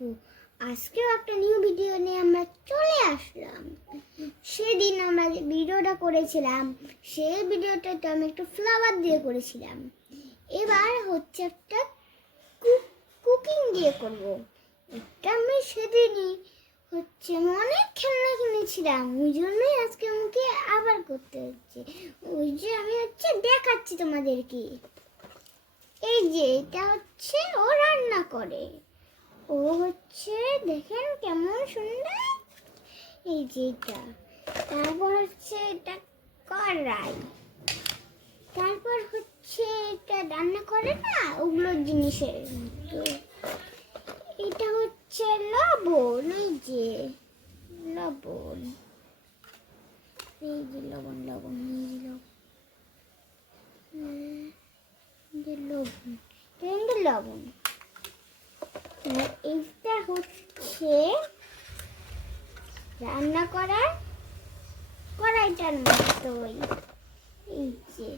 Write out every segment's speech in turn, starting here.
তো আজকেও একটা নিউ ভিডিও নিয়ে আমরা চলে আসলাম। সেদিন আমরা যে ভিডিওটা করেছিলাম সেই ভিডিওটাতে আমি একটু ফ্লাওয়ার দিয়ে করেছিলাম। এবার হচ্ছে একটা কুকিং দিয়ে করব। এটা আমি সেদিনই আমি অনেক খেলনা কিনেছিলাম, ওই জন্যই আজকে আমাকে আবার করতে হচ্ছে। ওই যে আমি দেখাচ্ছি তোমাদেরকে। এই যে এটা ও রান্না করে, ও দেখেন কেমন সুন্দর। এই যে তারপর এটা কড়াই, তারপর এটা রান্না করে না ওগুলো জিনিসের মতো। এটা লবণ, এই যে লবণ, এই যে লবণ লবণ লবণ। এইটা রান্না করার কড়াইটার মতোই। এই যে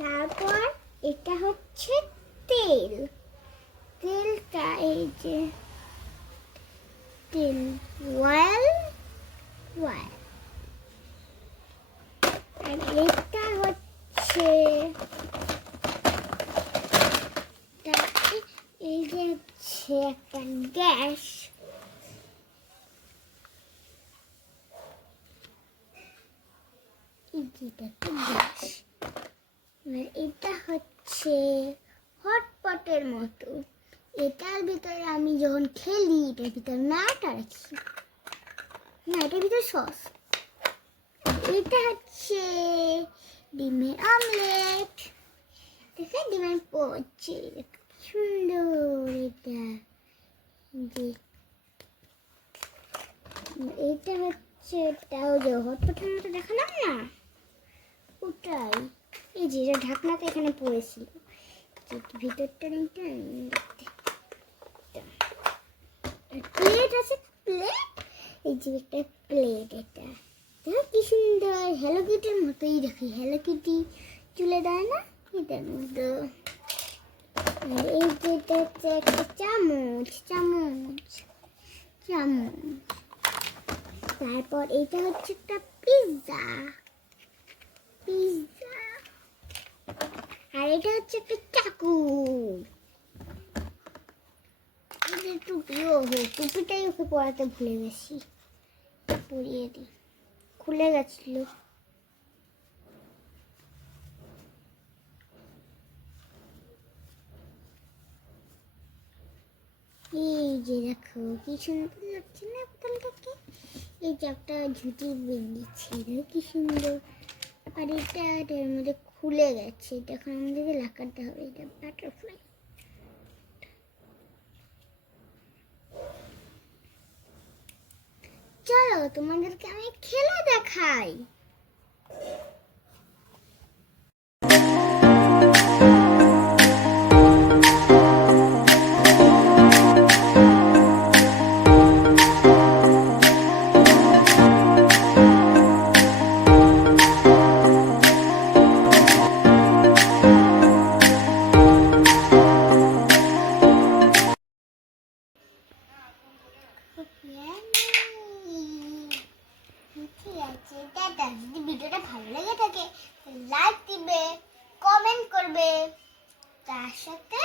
তারপর এটা তেল, তেলটা এই যে তেল, অয়েল। আর এটা এই যে একটা গ্যাস। গ্যাস, এটা হটপটের মতো। এটার ভিতরে আমি যখন খেলি এটার ভিতরে নাটা রাখি, না এটার ভিতরে সস। এটা ডিমের অমলেট, দেখে ডিমের পড়ছে সুন্দর। এটা এটাও যে হটপটের মতো দেখালাম না, ওটাই। এই যে ঢাকনাটা এখানে পড়েছিল, ভিতরটা প্লেট আছে, প্লেট। এই যে একটা প্লেট, এটা দেখো কি সুন্দর, হ্যালো কিটির মতোই। দেখি হ্যালো কিটি চুলে দেয় না, এটার মতো। এই যে একটা চামচ। তারপর এটা একটা পিৎজা। আর এটা একটা চাকু। টুপিটাই ওকে পরাতে ভুলে গেছি, পরিয়ে দিই, খুলে গেছিল। এই যে দেখো কি সুন্দর লাগছে না বোতলটাকে। এই যে একটা ঝুঁটি বেরিয়েছে, কি সুন্দর। আর এটার মধ্যে খুলে গেছে, এটা এখন আমাদেরকে লাগাতে হবে। এটা বাটারফ্লাই। চলো তোমাদেরকে আমি খেলে দেখাই। যদি ভিডিওটা ভালো লেগে থাকে লাইক দিবে, কমেন্ট করবে, তার সাথে